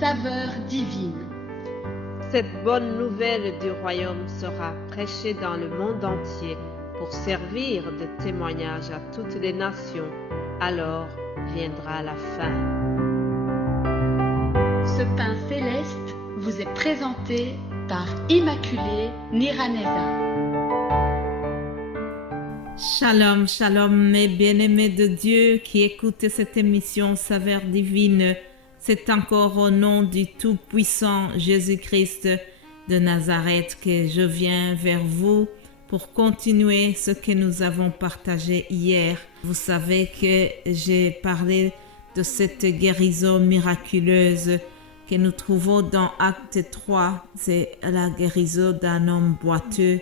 saveur divine. Cette bonne nouvelle du royaume sera prêchée dans le monde entier pour servir de témoignage à toutes les nations. Alors viendra la fin. Ce pain céleste vous est présenté par Immaculée Niraneza. Shalom, shalom, mes bien-aimés de Dieu qui écoutez cette émission Saveur divine. C'est encore au nom du Tout-Puissant Jésus-Christ de Nazareth que je viens vers vous pour continuer ce que nous avons partagé hier. Vous savez que j'ai parlé de cette guérison miraculeuse que nous trouvons dans Acte 3. C'est la guérison d'un homme boiteux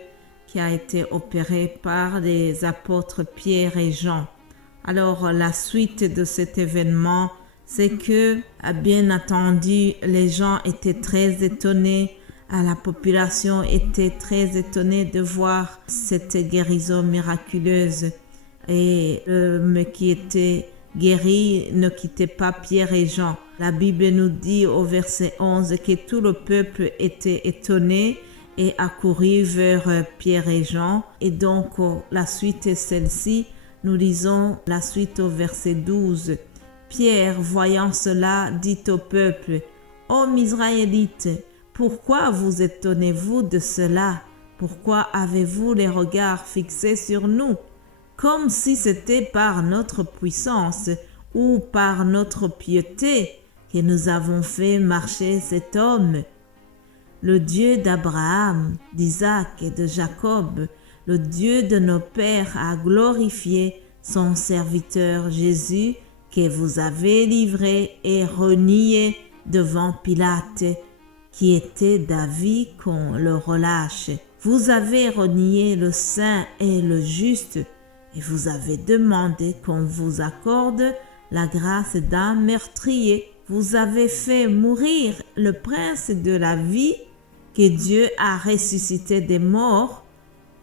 qui a été opéré par les apôtres Pierre et Jean. Alors, la suite de cet événement, c'est que, bien entendu, les gens étaient très étonnés, la population était très étonnée de voir cette guérison miraculeuse. Et l'homme qui était guéri ne quittait pas Pierre et Jean. La Bible nous dit au verset 11 que tout le peuple était étonné et accouru vers Pierre et Jean. Et donc, la suite est celle-ci. Nous lisons la suite au verset 12. Pierre, voyant cela, dit au peuple, « Ô Israélites, pourquoi vous étonnez-vous de cela? Pourquoi avez-vous les regards fixés sur nous, comme si c'était par notre puissance ou par notre piété que nous avons fait marcher cet homme? Le Dieu d'Abraham, d'Isaac et de Jacob, le Dieu de nos pères a glorifié son serviteur Jésus que vous avez livré et renié devant Pilate, qui était d'avis qu'on le relâche. Vous avez renié le saint et le juste, et vous avez demandé qu'on vous accorde la grâce d'un meurtrier. Vous avez fait mourir le prince de la vie que Dieu a ressuscité des morts.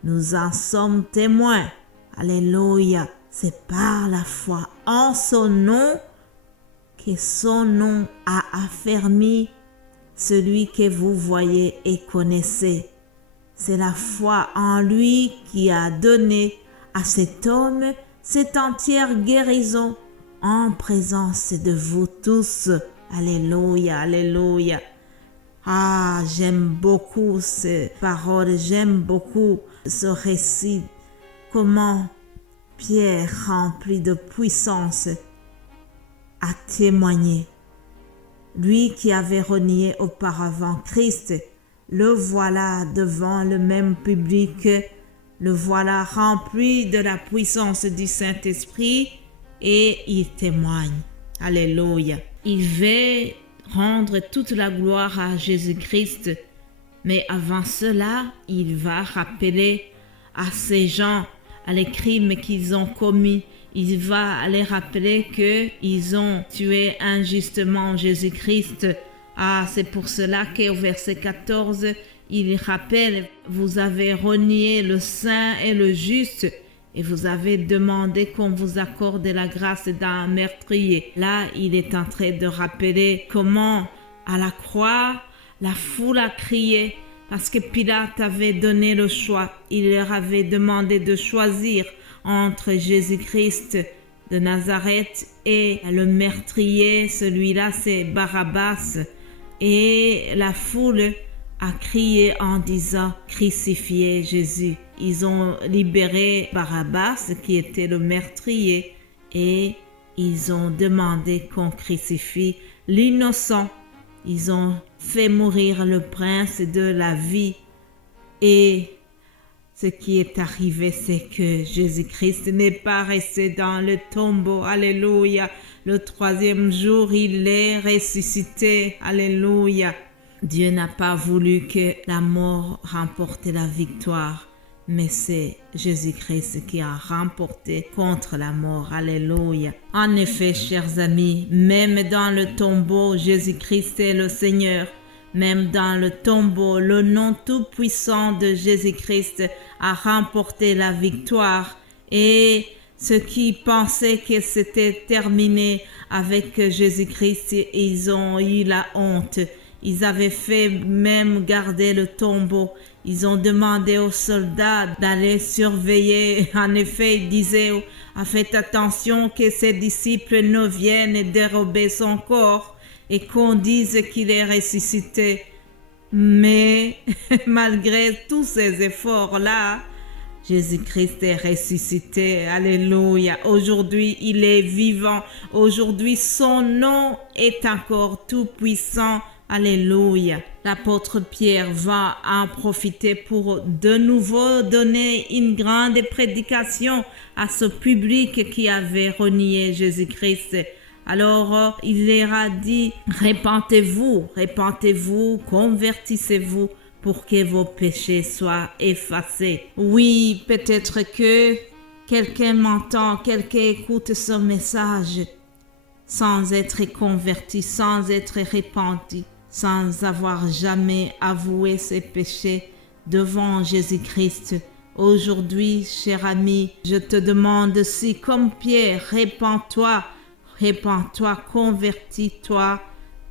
Nous en sommes témoins. Alléluia. C'est par la foi en son nom que son nom a affermi celui que vous voyez et connaissez. C'est la foi en lui qui a donné à cet homme cette entière guérison en présence de vous tous. Alléluia, alléluia. Ah, j'aime beaucoup ces paroles, j'aime beaucoup ce récit. Comment Pierre, rempli de puissance, a témoigné. Lui qui avait renié auparavant Christ, le voilà devant le même public, le voilà rempli de la puissance du Saint-Esprit et il témoigne. Alléluia. Il veut rendre toute la gloire à Jésus-Christ, mais avant cela, il va rappeler à ces gens les crimes qu'ils ont commis. Il va les rappeler qu'ils ont tué injustement Jésus-Christ. Ah, c'est pour cela qu'au verset 14, il rappelle, vous avez renié le saint et le juste et vous avez demandé qu'on vous accorde la grâce d'un meurtrier. Là, il est en train de rappeler comment à la croix, la foule a crié parce que Pilate avait donné le choix. Il leur avait demandé de choisir entre Jésus-Christ de Nazareth et le meurtrier. Celui-là, c'est Barabbas. Et la foule a crié en disant « Crucifiez Jésus ». Ils ont libéré Barabbas, qui était le meurtrier, et ils ont demandé qu'on crucifie l'innocent. Ils ont fait mourir le prince de la vie. Et ce qui est arrivé, c'est que Jésus-Christ n'est pas resté dans le tombeau. Alléluia. Le troisième jour, il est ressuscité. Alléluia. Dieu n'a pas voulu que la mort remporte la victoire, mais c'est Jésus-Christ qui a remporté contre la mort. Alléluia. En effet, chers amis, même dans le tombeau, Jésus-Christ est le Seigneur. Même dans le tombeau, le nom tout-puissant de Jésus-Christ a remporté la victoire. Et Ceux qui pensaient que c'était terminé avec Jésus-Christ, ils ont eu la honte. Ils avaient fait même garder le tombeau. Ils ont demandé aux soldats d'aller surveiller. En effet, ils disaient, faites attention que ses disciples ne viennent dérober son corps et qu'on dise qu'il est ressuscité. Mais malgré tous ces efforts-là, Jésus-Christ est ressuscité. Alléluia. Aujourd'hui, il est vivant. Aujourd'hui, son nom est encore tout puissant. Alléluia. L'apôtre Pierre va en profiter pour de nouveau donner une grande prédication à ce public qui avait renié Jésus-Christ. Alors, il leur a dit, repentez-vous, convertissez-vous pour que vos péchés soient effacés. Oui, peut-être que quelqu'un m'entend, quelqu'un écoute ce message sans être converti, sans être repenti, sans avoir jamais avoué ses péchés devant Jésus-Christ. Aujourd'hui, cher ami, je te demande si, comme Pierre, répands-toi, convertis-toi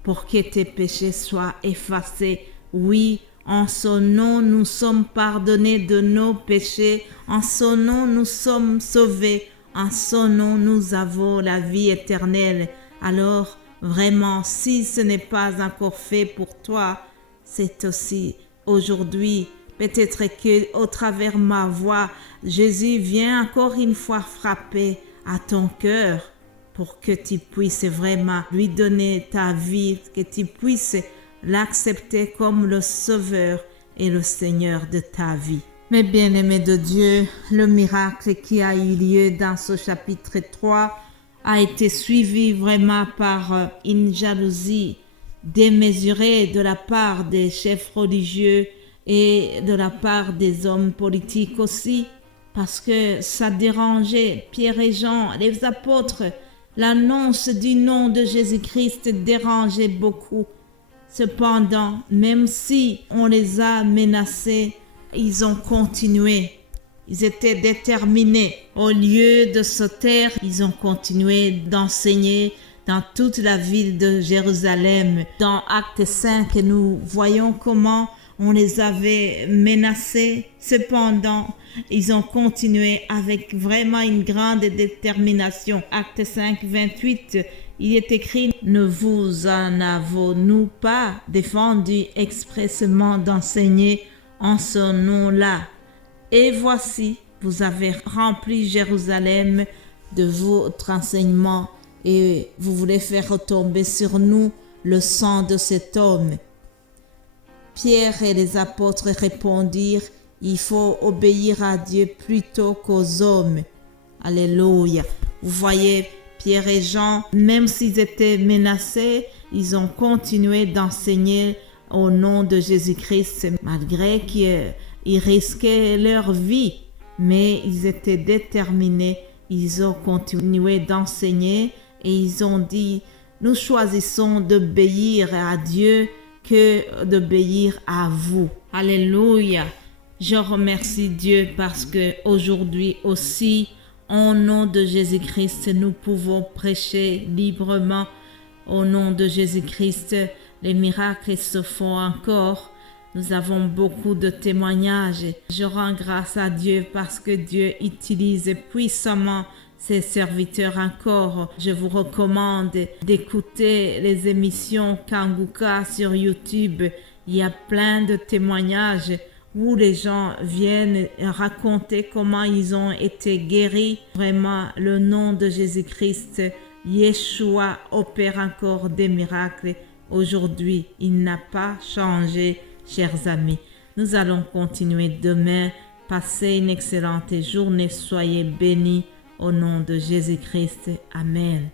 pour que tes péchés soient effacés. Oui, en son nom, nous sommes pardonnés de nos péchés. En son nom, nous sommes sauvés. En son nom, nous avons la vie éternelle. Alors, vraiment, si ce n'est pas encore fait pour toi, c'est aussi aujourd'hui. Peut-être que au travers ma voix, Jésus vient encore une fois frapper à ton cœur pour que tu puisses vraiment lui donner ta vie, que tu puisses l'accepter comme le Sauveur et le Seigneur de ta vie. Mes bien-aimés de Dieu, le miracle qui a eu lieu dans ce chapitre 3 a été suivi vraiment par une jalousie démesurée de la part des chefs religieux et de la part des hommes politiques aussi, parce que ça dérangeait Pierre et Jean, les apôtres. L'annonce du nom de Jésus-Christ dérangeait beaucoup. Cependant, même si on les a menacés, ils ont continué. Ils étaient déterminés. Au lieu de se taire, ils ont continué d'enseigner dans toute la ville de Jérusalem. Dans Acte 5, nous voyons comment on les avait menacés. Cependant, ils ont continué avec vraiment une grande détermination. Acte 5, 28, il est écrit « Ne vous en avons-nous pas défendu expressément d'enseigner en ce nom-là? Et voici, vous avez rempli Jérusalem de votre enseignement et vous voulez faire retomber sur nous le sang de cet homme. » Pierre et les apôtres répondirent, « Il faut obéir à Dieu plutôt qu'aux hommes. » Alléluia. Vous voyez, Pierre et Jean, même s'ils étaient menacés, ils ont continué d'enseigner au nom de Jésus-Christ, malgré qu'ils risquaient leur vie. Mais ils étaient déterminés, ils ont continué d'enseigner et ils ont dit, nous choisissons d'obéir à Dieu que d'obéir à vous. Alléluia. Je remercie Dieu parce que aujourd'hui aussi, au nom de Jésus-Christ, nous pouvons prêcher librement. Au nom de Jésus-Christ, les miracles se font encore. Nous avons beaucoup de témoignages. Je rends grâce à Dieu parce que Dieu utilise puissamment ses serviteurs encore. Je vous recommande d'écouter les émissions Kanguka sur YouTube. Il y a plein de témoignages où les gens viennent raconter comment ils ont été guéris. Vraiment, le nom de Jésus-Christ, Yeshua, opère encore des miracles. Aujourd'hui, il n'a pas changé, chers amis. Nous allons continuer demain. Passez une excellente journée. Soyez bénis au nom de Jésus-Christ. Amen.